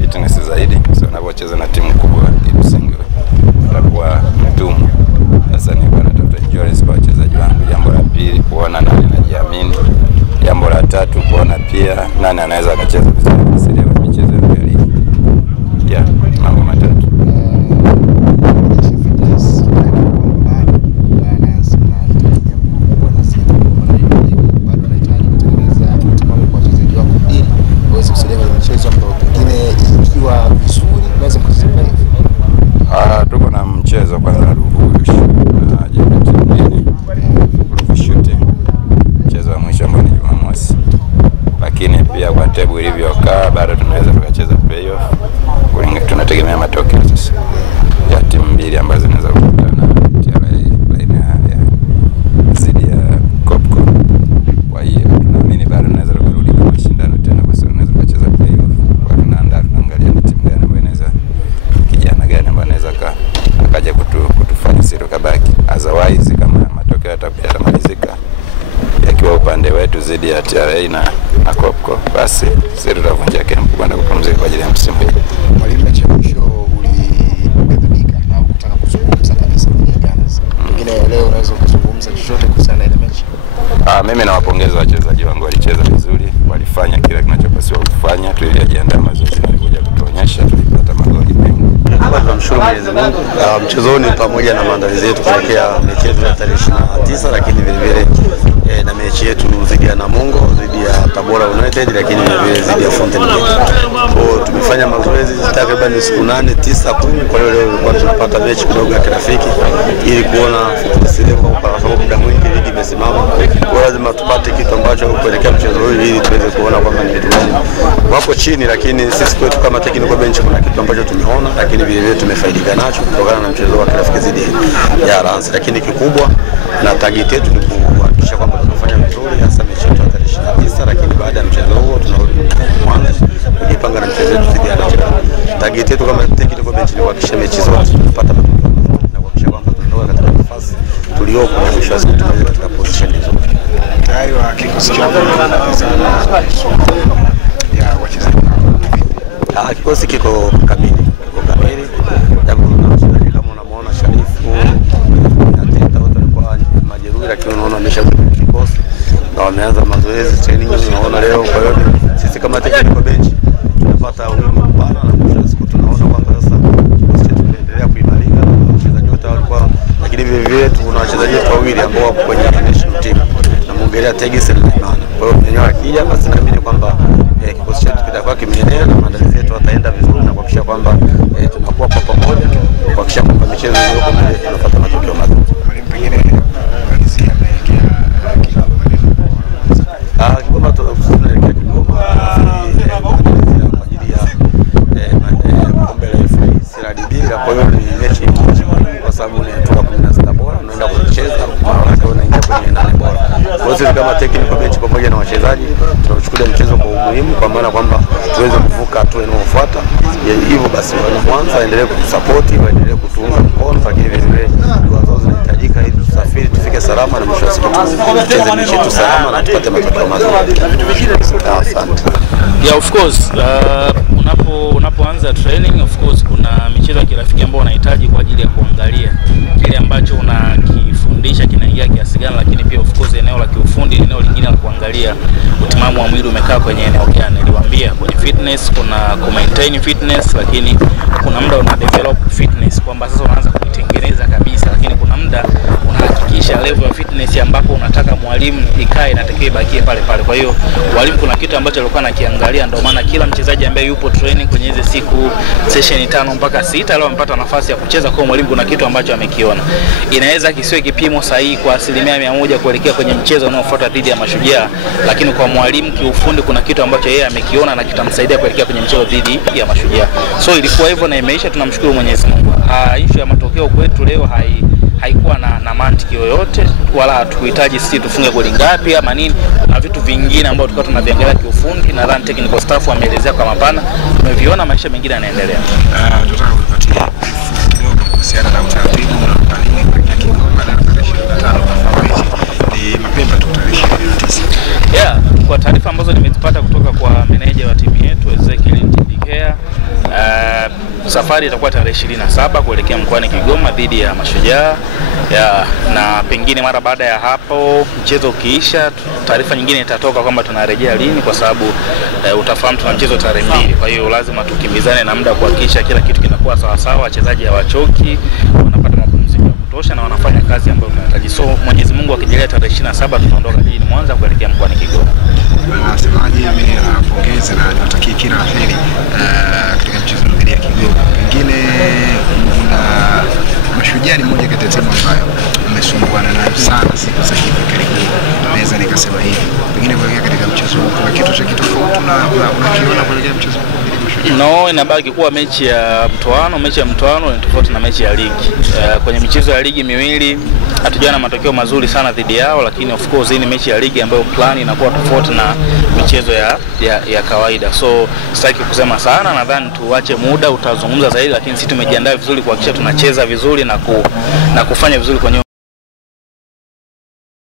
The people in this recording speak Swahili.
fitness zaidi. So unapocheza na timu kubwa kimsingi utakuwa mtumu. Sasa ni bwana tafuta endurance kwa wachezaji wangu. Jambo la pili, kuona nani anajiamini. Jambo la tatu, kuona pia nani anaweza akacheza vizuri kwa michezo ya ligi. Yeah, mambo matatu. Tuko na mchezo kwanza mchezo wa mwisho ambao ni Jumamosi, lakini pia kwa tebu ilivyokaa bado tunaweza tukacheza playoff. Tunategemea matokeo sasa ya timu mbili ambazo zinaweza kukutana baina ya zidi ya Kopko. Kwa hiyo tunaamini bado tunaweza kurudi kwa mashindano tena, kwa sababu tunaweza kucheza playoff. Kwa tunaangalia ni timu gani ambayo inaweza, kijana gani ambaye anaweza akaja kutufanya sisi tukabaki. Otherwise kama matokeo yatamalizika yakiwa upande wetu zidi ya TRA na Kopko, basi sisi tutavunja camp kwenda kupumzika kwa ajili ya msimu huu. Mwalimu, mechi ya mwisho uligadhabika na kutaka kuzungumza kabisa na Gunners. Pengine leo unaweza kuzungumza chochote kuhusiana na ile mechi? Mimi nawapongeza wachezaji wangu, walicheza vizuri, walifanya kila kinachopaswa kufanya. Tulijiandaa mazoezi na walikuja kutuonyesha, tulipata magoli mengi. Tunamshukuru Mwenyezi Mungu. Mchezoni pamoja na maandalizi yetu kuelekea mechi yetu ya tarehe 29, lakini vile vile na mechi yetu dhidi ya Namungo, dhidi ya Tabora United, lakini vile dhidi ya Fountain Gate. Kwa tumefanya mazoezi takriban siku 8, 9, 10. Kwa hiyo leo tulikuwa tunapata mechi kidogo ya kirafiki ili kuona fitness level, kwa sababu muda mwingi ligi imesimama. Kwa lazima tupate kitu ambacho kuelekea mchezo huu ili tuweze kuona kwamba ni kitu gani wapo chini, lakini sisi kwetu kama technical bench kuna kitu ambacho tumeona, lakini vile vile tumefaidika nacho kutokana na mchezo wa kirafiki dhidi ya Rans. Lakini kikubwa na target yetu ni kuhakikisha kwamba tunafanya vizuri hasa mechi yetu ya tarehe 29, lakini baada ya mchezo huo tunarudi Mwanza kujipanga na mchezo wetu dhidi ya Namungo. Target yetu kama technical bench ni kuhakikisha mechi zote tunapata matokeo na kuhakikisha kwamba tunatoka katika nafasi tuliyopo na mwisho wa siku tunaweza katika position nzuri. Tayari wa kikosi cha ya wachezaji kikosi kiko kamili, jambo la wachezaji kama unamuona Sharifu na Teta wote walikuwa majeruhi, lakini unaona wameshakuwa kikosi na wameanza mazoezi training unaona leo. Kwa hiyo sisi kama technical bench tunapata umuhimu mpana na mwisho wa siku tunaona kwamba sasa kikosi chetu kinaendelea kuimarika na wachezaji wote walikuwa, lakini vile vile tuna wachezaji wawili ambao wapo kwenye national team na muongelea Tegis na Imani. Kwa hiyo mwenyewe akija basi naamini kwamba kikosi chetu kitakuwa kimeendelea na maandalizi yetu yataenda vizuri na kuhakikisha kwamba tunakuwa kwa pamoja, kuhakikisha kwamba michezo iliyoko mbele tunapata matokeo mazuri. Mwalimu, pengine kuanzia kuelekea Kigoma tunaelekea Kigoma kwa ajili ya kombe la CRDB. Kwa hiyo ni mechi kwa sababu ni hatua 16 bora unaenda kucheza na unaingia kwenye 8 bora. Kwa hiyo sisi kama technical bench pamoja na wachezaji tunachukulia mchezo kwa umuhimu, kwa maana kwamba tuweze kuvuka hatua inayofuata. Hivyo basi wana Mwanza waendelee kutusupport, waendelee kutuunga mkono, lakini vile vile dua zao zinahitajika ili tusafiri tufike salama na mwisho wa siku tucheze mechi yetu salama na tupate matokeo mazuri. Asante. Yeah, of course unapoanza training, of course kuna michezo ya kirafiki ambayo unahitaji kwa ajili ya kuangalia kile ambacho unakifundisha kinaingia kiasi gani, lakini pia of course eneo la kiufundi, eneo lingine la kuangalia utimamu wa mwili umekaa kwenye eneo gani. Niliwaambia kwenye fitness kuna maintain fitness, lakini kuna muda una develop fitness kwamba sasa unaanza kuitengeneza kabisa, lakini kuna muda unahakikisha level ya fitness ambapo unataka mwalimu ikae inatakiwa ibakie pale pale. Kwa hiyo walimu kuna kitu ambacho alikuwa anakiangalia, ndio maana kila mchezaji ambaye yupo training kwenye hizo siku session 5 mpaka 6 leo amepata nafasi ya kucheza. Kwa mwalimu kuna kitu ambacho amekiona, inaweza kisiwe kipimo sahihi kwa 100% kuelekea kwenye mchezo unaofuata dhidi ya Mashujaa, lakini kwa mwalimu kiufundi kuna kitu ambacho yeye amekiona na kitamsaidia kuelekea kwenye mchezo dhidi ya Mashujaa. So ilikuwa hivyo na imeisha, tunamshukuru Mwenyezi Mungu. Issue ya matokeo kwetu leo haikuwa na mantiki yoyote, wala hatukuhitaji sisi tufunge goli ngapi ama nini. Na vitu vingine ambavyo tulikuwa tunaviangalia kiufundi na run technical staff wameelezea kwa mapana, tumeviona, maisha mengine yanaendelea. Tunataka kupatia kidogo kuhusiana na utaratibu na planning kuelekea Kigoma baada ya tarehe 25 kwa mechi. Ni mapema tu tarehe 29. Yeah, kwa taarifa ambazo nimezipata kutoka kwa meneja wa timu yetu Ezekiel Ndikea, safari itakuwa tarehe 27 kuelekea mkoani Kigoma dhidi ya Mashujaa na pengine mara baada ya hapo mchezo ukiisha, taarifa nyingine itatoka kwamba tunarejea lini, kwa sababu utafahamu tuna mchezo tarehe 2. Kwa hiyo lazima tukimbizane na muda kuhakikisha kila kitu kinakuwa sawa sawa, wachezaji hawachoki, wanapata mapumziko ya kutosha na wanafanya kazi ambayo tunahitaji. So Mwenyezi Mungu akijalia tarehe 27 tutaondoka jijini Mwanza kuelekea mkoani Kigoma. Nasemaje, mimi napongeza na niwatakie kila la heri katika mchezo dhidi ya Kigoma. Pengine Mashujaa ni mmoja kati ya timu ambayo mmesumbuana nayo sana siku za hivi karibuni, naweza nikasema hivi. Pengine kuelekea katika mchezo huu kuna kitu cha kitofauti unakiona kuelekea mchezo huu? No, inabaki kuwa mechi ya mtoano. Mechi ya mtoano ni tofauti na mechi ya ligi. Kwenye michezo ya ligi miwili hatujaona matokeo mazuri sana dhidi yao, lakini of course hii ni mechi ya ligi ambayo plan inakuwa tofauti na michezo ya kawaida. So sitaki kusema sana, nadhani tuache muda utazungumza zaidi, lakini sisi tumejiandaa vizuri kuhakikisha tunacheza vizuri na kufanya vizuri kwenye